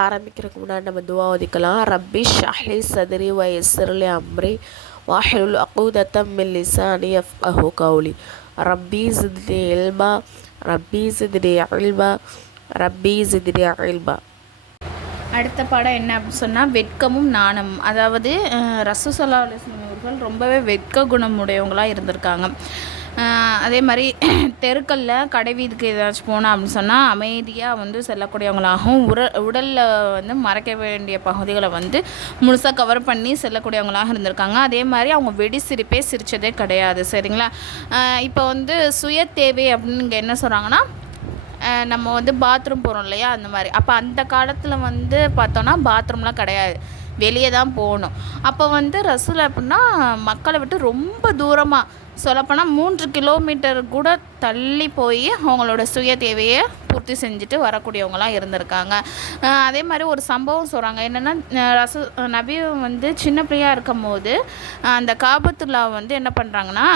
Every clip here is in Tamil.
ஆரம்பிக்கிறதுக்கு முன்னாடி நம்ம துவா ஓதிக்கலாம். ரப்பி ஷ்ரஹ்லி சத்ரி வயஸ்ஸிர்லி அம்ரி வஹ்லுல் உக்தத்தம் மின் லிசானி யஃப்கஹு கௌலி. ரப்பி ஸித்னி இல்மா ரப்பி ஸித்னி இல்மா ரப்பி ஸித்னி இல்மா. அடுத்த பாடம் என்ன அப்படின்னு சொன்னால் வெட்கமும் நாணமும். அதாவது ரசூல் ஸல்லல்லாஹு அலைஹி வஸல்லம் அவர்கள் ரொம்பவே வெட்க குணமுடையவங்களாக இருந்திருக்காங்க. அதே மாதிரி தெருக்களில் கடை வீதிக்கு ஏதாச்சும் போனால் அப்படின்னு சொன்னால் அமைதியாக வந்து செல்லக்கூடியவங்களாகவும் உடலில் வந்து மறைக்க வேண்டிய பகுதிகளை வந்து முழுசாக கவர் பண்ணி செல்லக்கூடியவங்களாக இருந்திருக்காங்க. அதே மாதிரி அவங்க வெடி சிரிப்பே சிரித்ததே கிடையாது. சரிங்களா? இப்போ வந்து சுய தேவை அப்படின்னு இங்கே என்ன சொல்கிறாங்கன்னா, நம்ம வந்து பாத்ரூம் போகிறோம் இல்லையா, அந்த மாதிரி. அப்போ அந்த காலத்தில் வந்து பார்த்தோன்னா பாத்ரூம்லாம் கிடையாது, வெளியே தான் போகணும். அப்போ வந்து ரசூல் அப்படின்னா மக்களை விட்டு ரொம்ப தூரமாக, சொல்லப்போனால் 3 கிலோமீட்டர் கூட தள்ளி போய் அவங்களோட சுய தேவையை பூர்த்தி செஞ்சுட்டு வரக்கூடியவங்களாம் இருந்திருக்காங்க. அதே மாதிரி ஒரு சம்பவம் சொல்கிறாங்க. என்னென்னா, நபி வந்து சின்ன பிள்ளையாக இருக்கும் போது அந்த காபத்துல்லா வந்து என்ன பண்ணுறாங்கன்னா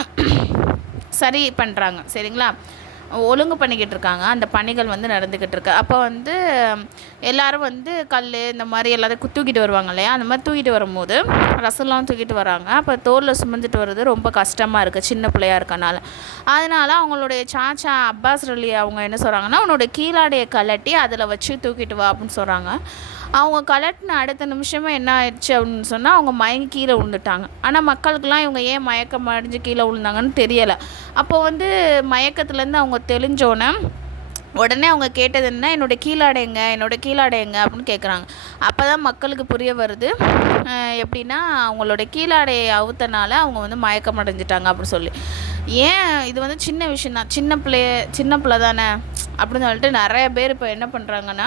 சரி பண்ணுறாங்க. சரிங்களா? ஒழுங்கு பண்ணிக்கிட்டு இருக்காங்க. அந்த பணிகள் வந்து நடந்துக்கிட்டு இருக்கு. அப்போ வந்து எல்லோரும் வந்து கல் இந்த மாதிரி எல்லாத்தையும் தூக்கிட்டு வருவாங்க இல்லையா, அந்த மாதிரி தூக்கிட்டு வரும்போது ரசூல்லாம் தூக்கிட்டு வராங்க. அப்போ தோளில் சுமந்துட்டு வர்றது ரொம்ப கஷ்டமாக இருக்குது சின்ன பிள்ளையாக இருக்கனால. அதனால் அவங்களுடைய சாச்சா அப்பாஸ் ரலி அவங்க என்ன சொல்கிறாங்கன்னா, அவனோட கீழாடையை கலட்டி அதில் வச்சு தூக்கிட்டு வா அப்படின்னு சொல்கிறாங்க. அவங்க கலட்டின அடுத்த நிமிஷமே என்ன ஆயிடுச்சு அப்படின்னு சொன்னால், அவங்க மயங்கி கீழே விழுந்துட்டாங்க. ஆனால் மக்களுக்கெல்லாம் இவங்க ஏன் மயக்கம் அடைஞ்சு கீழே விழுந்தாங்கன்னு தெரியலை. அப்போ வந்து மயக்கத்துலேருந்து அவங்க தெளிஞ்சோன்னே உடனே அவங்க கேட்டது என்ன, என்னோடய கீழாடைங்க அப்படின்னு கேட்குறாங்க. அப்போ தான் மக்களுக்கு புரிய வருது, எப்படின்னா அவங்களோட கீழாடையை அவுத்தனால அவங்க வந்து மயக்கம் அடைஞ்சிட்டாங்க அப்படின்னு சொல்லி. ஏன் இது வந்து சின்ன விஷயம் தான், சின்ன பிள்ளை தானே அப்படின்னு சொல்லிட்டு நிறைய பேர் இப்போ என்ன பண்ணுறாங்கன்னா,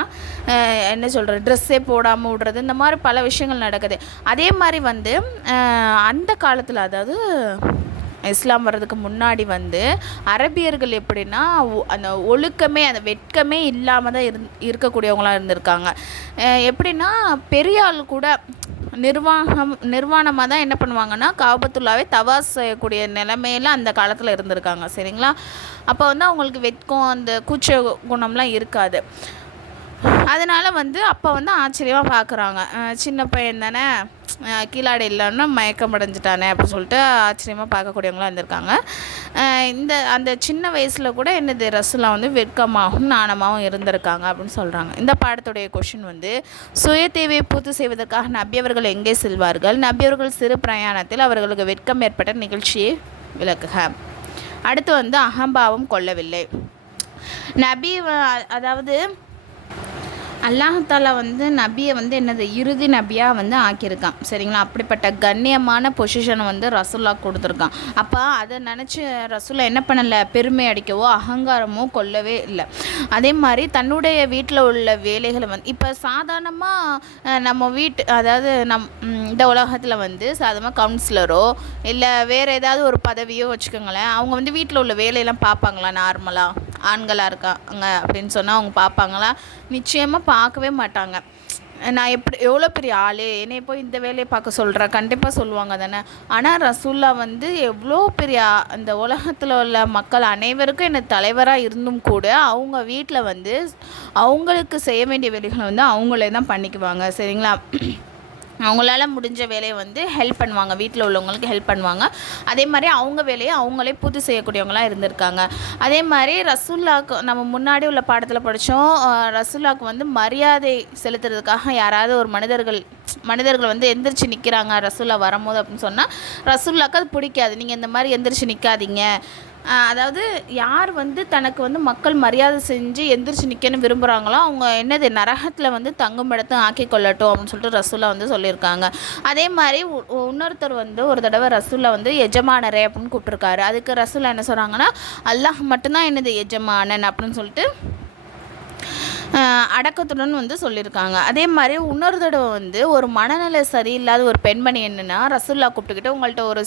என்ன சொல்கிறது, ட்ரெஸ்ஸே போடாமல் விடுறது, இந்த மாதிரி பல விஷயங்கள் நடக்குது. அதே மாதிரி வந்து அந்த காலத்தில், அதாவது இஸ்லாம் வர்றதுக்கு முன்னாடி வந்து அரபியர்கள் எப்படின்னா அந்த ஒழுக்கமே அந்த வெட்கமே இல்லாமல் தான் இருக்கக்கூடியவங்களாக இருந்திருக்காங்க. எப்படின்னா பெரிய ஆள் கூட நிர்வாணமாக தான் என்ன பண்ணுவாங்கன்னா காபத்துல்லாவே தவாஸ் செய்யக்கூடிய நிலைமையில் அந்த காலத்தில் இருந்திருக்காங்க. சரிங்களா? அப்போ வந்து அவங்களுக்கு வெட்கம் அந்த கூச்ச குணம்லாம் இருக்காது. அதனால் வந்து அப்போ வந்து ஆச்சரியமாக பார்க்குறாங்க, சின்ன பையன் தானே, கீழாடை இல்லைன்னா மயக்கம் அடைஞ்சிட்டானே அப்படின்னு சொல்லிட்டு ஆச்சரியமாக பார்க்கக்கூடியவங்களாம் இருந்திருக்காங்க. அந்த சின்ன வயசில் கூட என்னது ரசூலா வந்து வெட்கமாகவும் நாணமாகவும் இருந்திருக்காங்க அப்படின்னு சொல்கிறாங்க. இந்த பாடத்துடைய கொஷின் வந்து, சுய தேவையை பூர்த்தி செய்வதற்காக நபியவர்கள் எங்கே செல்வார்கள்? நபியவர்கள் சிறு பிரயாணத்தில் அவர்களுக்கு வெட்கம் ஏற்பட்ட நிகழ்ச்சியை விளக்குக. அடுத்து வந்து அகம்பாவம் கொள்ளவில்லை. அதாவது அல்லாஹாலா வந்து நபியை வந்து என்னது இறுதி நபியாக வந்து ஆக்கியிருக்கான். சரிங்களா? அப்படிப்பட்ட கண்ணியமான பொசிஷனை வந்து ரசூல்லா கொடுத்துருக்கான். அப்போ அதை நினச்சி ரசூல்லா என்ன பண்ணலை, பெருமை அடிக்கவோ அகங்காரமோ கொள்ளவே இல்லை. அதே மாதிரி தன்னுடைய வீட்டில் உள்ள வேலைகளை வந்து இப்போ சாதாரணமாக நம்ம அதாவது இந்த உலகத்தில் வந்து சாதாரணமாக கவுன்சிலரோ இல்லை வேறு ஏதாவது ஒரு பதவியோ வச்சுக்கோங்களேன், அவங்க வந்து வீட்டில் உள்ள வேலையெல்லாம் பார்ப்பாங்களா? நார்மலாக ஆண்களாக இருக்காங்க அப்படின்னு சொன்னால் அவங்க பார்ப்பாங்களா? நிச்சயமாக பார்க்கவே மாட்டாங்க. நான் எவ்வளோ பெரிய ஆள், என்னை போய் இந்த வேலையை பார்க்க சொல்கிறேன், கண்டிப்பாக சொல்லுவாங்க தானே. ஆனால் ரசூல்லா வந்து எவ்வளோ பெரிய அந்த உலகத்தில் உள்ள மக்கள் அனைவருக்கும் என்ன தலைவராக இருந்தும் கூட அவங்க வீட்டில் வந்து அவங்களுக்கு செய்ய வேண்டிய வேலைகளை வந்து அவங்களே தான் பண்ணிக்குவாங்க. சரிங்களா? அவங்களால முடிஞ்ச வேலையை வந்து ஹெல்ப் பண்ணுவாங்க, வீட்டில் உள்ளவங்களுக்கு ஹெல்ப் பண்ணுவாங்க. அதே மாதிரி அவங்க வேலையை அவங்களே பூர்த்தி செய்யக்கூடியவங்களாக இருந்திருக்காங்க. அதே மாதிரி ரசூல்லாவுக்கு நம்ம முன்னாடி உள்ள பாடத்தில் படித்தோம், ரசூல்லாவுக்கு வந்து மரியாதை செலுத்துறதுக்காக யாராவது ஒரு மனிதர்கள் வந்து எந்திரிச்சு நிற்கிறாங்க ரசூல்லா வரும்போது அப்படின்னு சொன்னால் ரசூல்லாவுக்கு அது பிடிக்காது. நீங்கள் இந்த மாதிரி எந்திரிச்சு நிற்காதீங்க, அதாவது யார் வந்து தனக்கு வந்து மக்கள் மரியாதை செஞ்சு எந்திரிச்சு நிற்கன்னு விரும்புகிறாங்களோ அவங்க என்னது நரகத்தில் வந்து தங்கும் இடத்தை ஆக்கி கொள்ளட்டும் அப்படின்னு சொல்லிட்டு ரசூல்லா வந்து சொல்லியிருக்காங்க. அதே மாதிரி இன்னொருத்தர் வந்து ஒரு தடவை ரசூல்லா வந்து எஜமானரே அப்படின்னு கூப்பிட்டுருக்காரு. அதுக்கு ரசூல்லா என்ன சொல்கிறாங்கன்னா, அல்லாஹ் மட்டும்தான் என்னது எஜமானன் அப்படின்னு சொல்லிட்டு அடக்கத்துடன் வந்து சொல்லியிருக்காங்க. அதே மாதிரி இன்னொரு தடவை வந்து ஒரு மனநிலை சரியில்லாத ஒரு பெண்மணி என்னென்னா ரசூல்லா கூப்பிட்டுக்கிட்டு உங்கள்கிட்ட ஒரு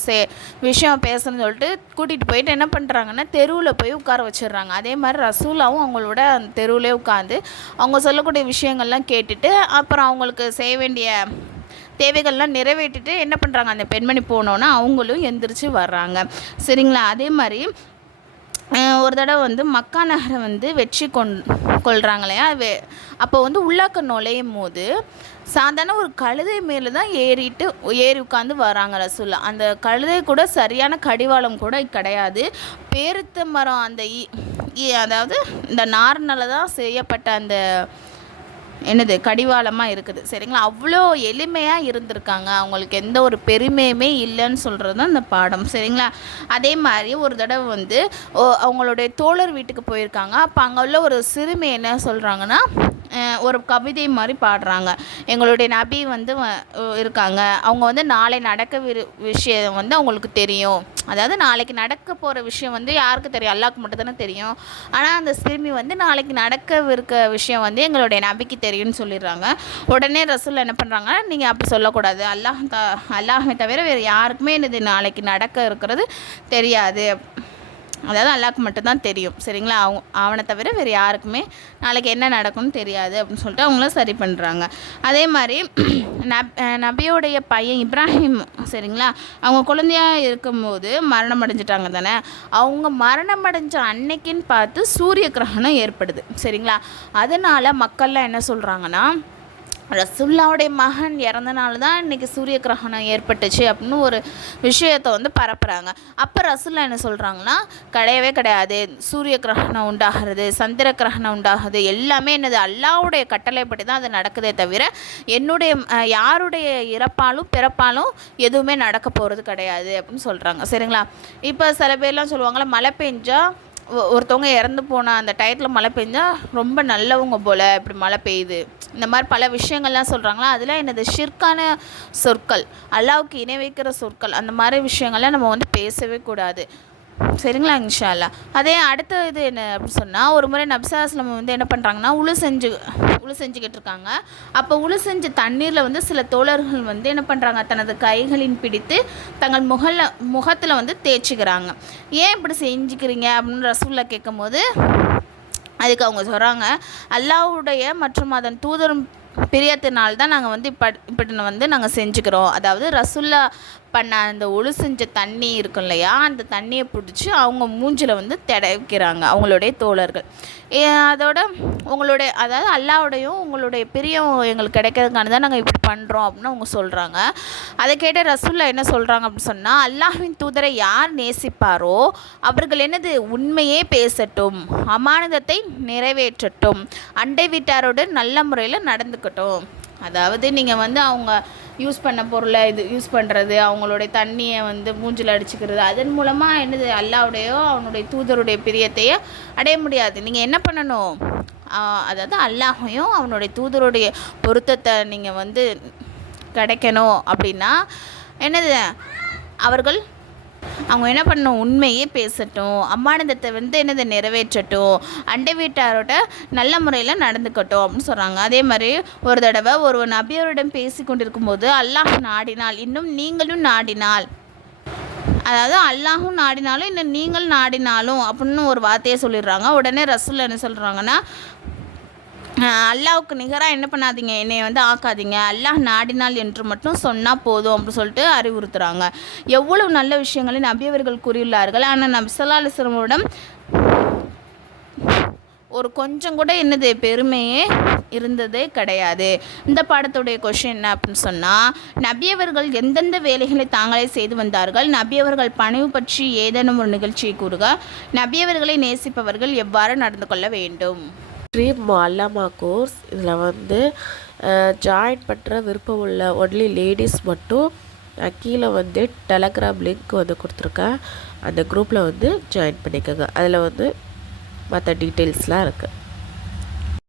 விஷயம் பேசணும்னு சொல்லிட்டு கூட்டிகிட்டு போயிட்டு என்ன பண்ணுறாங்கன்னா தெருவில் போய் உட்கார வச்சிடுறாங்க. அதே மாதிரி ரசூல்லாவும் அவங்களோட அந்த தெருவிலே உட்காந்து அவங்க சொல்லக்கூடிய விஷயங்கள்லாம் கேட்டுட்டு அப்புறம் அவங்களுக்கு செய்ய வேண்டிய தேவைகள்லாம் நிறைவேற்றிட்டு என்ன பண்ணுறாங்க, அந்த பெண்மணி போனோன்னா அவங்களும் எந்திரிச்சு வர்றாங்க. சரிங்களா? அதே மாதிரி ஒரு தடவை வந்து மக்கா நகரை வந்து வெற்றி கொள்கிறாங்க இல்லையா. அப்போ வந்து உள்ளாக்க நுழையும் போது சாதாரண ஒரு கழுதை மேலே தான் ஏறி உட்காந்து வராங்க ரசூல்லா. அந்த கழுதை கூட சரியான கடிவாளம் கூட கிடையாது. பேரித்த மரம் அந்த அதாவது இந்த நார்னால தான் செய்யப்பட்ட அந்த கடிவாளமாக இருக்குது. சரிங்களா, அவ்வளோ எளிமையாக இருந்திருக்காங்க. அவங்களுக்கு எந்த ஒரு பெருமையுமே இல்லைன்னு சொல்கிறது தான் அந்த பாடம். சரிங்களா, அதே மாதிரி ஒரு தடவை வந்து அவங்களுடைய தோழர் வீட்டுக்கு போயிருக்காங்க. அப்போ அங்கே உள்ள ஒரு சிறுமி என்ன சொல்கிறாங்கன்னா, ஒரு கவிதை மாதிரி பாடுறாங்க. எங்களுடைய நபி வந்து இருக்காங்க, அவங்க வந்து நாளை நடக்க விஷயம் வந்து அவங்களுக்கு தெரியும். அதாவது நாளைக்கு நடக்க போகிற விஷயம் வந்து யாருக்கு தெரியும்? அல்லாஹ்க்கு மட்டும் தானே தெரியும். ஆனால் அந்த சிறுமி வந்து நாளைக்கு நடக்கவிருக்க விஷயம் வந்து எங்களுடைய நபிக்கு தெரியும்னு சொல்லிடுறாங்க. உடனே ரசூல் என்ன பண்ணுறாங்க, நீங்கள் அப்படி சொல்லக்கூடாது, அல்லாஹ்வை தவிர வேறு யாருக்குமே நாளைக்கு நடக்க இருக்கிறது தெரியாது. அதாவது அல்லாஹ்க்கு மட்டும்தான் தெரியும். சரிங்களா, அவனை தவிர வேறு யாருக்குமே நாளைக்கு என்ன நடக்கும்னு தெரியாது அப்படின்னு சொல்லிட்டு அவங்களும் சரி பண்ணுறாங்க. அதே மாதிரி நபியோடைய பையன் இப்ராஹிம், சரிங்களா, அவங்க குழந்தையாக இருக்கும்போது மரணம் அடைஞ்சிட்டாங்க தானே. அவங்க மரணம் அடைஞ்ச அன்னைக்குன்னு பார்த்து சூரிய கிரகணம் ஏற்படுது. சரிங்களா, அதனால் மக்கள்லாம் என்ன சொல்கிறாங்கன்னா, ரசூல்லாவுடைய மகன் இறந்தனால தான் இன்றைக்கி சூரிய கிரகணம் ஏற்பட்டுச்சு அப்படின்னு ஒரு விஷயத்தை வந்து பரப்புகிறாங்க. அப்போ ரசூல்லா என்ன சொல்கிறாங்கன்னா, கிடையவே கிடையாது, சூரிய கிரகணம் உண்டாகிறது, சந்திர கிரகணம் உண்டாகுது, எல்லாமே அல்லாஹ்வுடைய கட்டளைப்படி தான் அது நடக்குதே தவிர யாருடைய இறப்பாலும் பிறப்பாலும் எதுவுமே நடக்க போகிறது கிடையாது அப்படின்னு சொல்கிறாங்க. சரிங்களா, இப்போ சில பேர்லாம் சொல்லுவாங்களா, மழை பெஞ்சா ஒருத்தவங்க இறந்து போன அந்த டயத்தில் மழை பெஞ்சால் ரொம்ப நல்லவங்க போல் இப்படி மழை பெய்யுது, இந்த மாதிரி பல விஷயங்கள்லாம் சொல்கிறாங்களா. அதில் ஷிர்கான சொற்கள், அல்லாஹ்வுக்கு இணை வைக்கிற சொற்கள், அந்த மாதிரி விஷயங்கள்லாம் நம்ம வந்து பேசவே கூடாது. சரிங்களா, இன்ஷா அல்லாஹ். அதே அடுத்த இது என்ன அப்படின்னு சொன்னால், ஒரு முறை நபி ஸல்லல்லாஹு அலைஹி வஸல்லம் வந்து என்ன பண்ணுறாங்கன்னா, உளு செஞ்சுக்கிட்டு இருக்காங்க. அப்போ உளு செஞ்ச தண்ணீரில் வந்து சில தோழர்கள் வந்து என்ன பண்ணுறாங்க, தனது கைகளின் பிடித்து தங்கள் முகத்தில் வந்து தேய்ச்சிக்கிறாங்க. ஏன் இப்படி செஞ்சுக்கிறீங்க அப்படின்னு ரசூல்லா கேட்கும்போது அதுக்கு அவங்க சொல்கிறாங்க, அல்லாஹ்வுடைய மற்றும் அதன் தூதரும் பிரியத்தினால் தான் நாங்கள் வந்து இப்படி வந்து நாங்கள் செஞ்சுக்கிறோம். அதாவது ரசூல்லா பண்ண அந்த ஒளு செஞ்ச தண்ணி இருக்கும் இல்லையா, அந்த தண்ணியை பிடிச்சி அவங்க மூஞ்சில் வந்து தடவிக்கிறாங்க அவங்களுடைய தோழர்கள். அதோட அதாவது அல்லாஹ்வுடையும் உங்களுடைய பிரியம் எங்களுக்கு கிடைக்கிறதுக்கான தான் நாங்கள் இப்படி பண்ணுறோம் அப்படின்னு அவங்க சொல்கிறாங்க. அதை கேட்ட ரசூல்லா என்ன சொல்கிறாங்க அப்படின்னு சொன்னால், அல்லாஹ்வின் தூதரை யார் நேசிப்பாரோ அவர்கள் உண்மையே பேசட்டும், அமானிதத்தை நிறைவேற்றட்டும், அண்டை வீட்டாரோடு நல்ல முறையில் நடந்துக்கட்டும். அதாவது நீங்கள் வந்து அவங்க யூஸ் பண்ண பொருளை யூஸ் பண்ணுறது, அவங்களுடைய தண்ணியை வந்து மூஞ்சில் அடிச்சுக்கிறது, அதன் மூலமாக அல்லாஹ்வுடையோ அவனுடைய தூதருடைய பிரியத்தையோ அடைய முடியாது. நீங்கள் என்ன பண்ணணும், அதாவது அல்லாஹையும் அவனுடைய தூதருடைய பொருத்தத்தை நீங்கள் வந்து கிடைக்கணும் அப்படின்னா அவங்க என்ன பண்ணணும், உண்மையே பேசட்டும், அம்மானதத்தை வந்து நிறைவேற்றட்டும், அண்டை வீட்டாரோட நல்ல முறையில் நடந்துக்கட்டும் அப்படின்னு சொல்கிறாங்க. அதே மாதிரி ஒரு தடவை ஒரு நபியரிடம் பேசி கொண்டிருக்கும் போது, அல்லாஹ் நாடினால் இன்னும் நீங்களும் நாடினால், அதாவது அல்லாஹும் நாடினாலும் இன்னும் நீங்கள் நாடினாலும் அப்படின்னு ஒரு வார்த்தையை சொல்லிடுறாங்க. உடனே ரசூல் என்ன சொல்கிறாங்கன்னா, அல்லாஹ்வுக்கு நிகராக என்ன பண்ணாதீங்க, என்னை வந்து ஆக்காதீங்க, அல்லாஹ் நாடினால் என்று மட்டும் சொன்னால் போதும் அப்படின்னு சொல்லிட்டு அறிவுறுத்துகிறாங்க. எவ்வளவு நல்ல விஷயங்களை நபியவர்கள் கூறியுள்ளார்கள். ஆனால் நபி ஸல்லல்லாஹு அலைஹி வஸல்லம் ஒரு கொஞ்சம் கூட பெருமையே இருந்ததே கிடையாது. இந்த பாடத்துடைய கொஷின் என்ன அப்படின்னு சொன்னால், நபியவர்கள் எந்தெந்த வேலைகளை தாங்களே செய்து வந்தார்கள், நபியவர்கள் பணிவு பற்றி ஏதேனும் ஒரு நிகழ்ச்சியை கூறுக, நபியவர்களை நேசிப்பவர்கள் எவ்வாறு நடந்து கொள்ள வேண்டும். ட்ரீம் முஅல்லமா கோர்ஸ், இதில் வந்து ஜாயின் பண்ணுற விருப்பம் உள்ள ஒன்லி லேடிஸ் மட்டும் கீழே வந்து டெலகிராம் லிங்க் வந்து கொடுத்துருக்கேன், அந்த குரூப்பில் வந்து ஜாயின் பண்ணிக்கோங்க. அதில் வந்து மற்ற டீட்டெயில்ஸ்லாம் இருக்குது.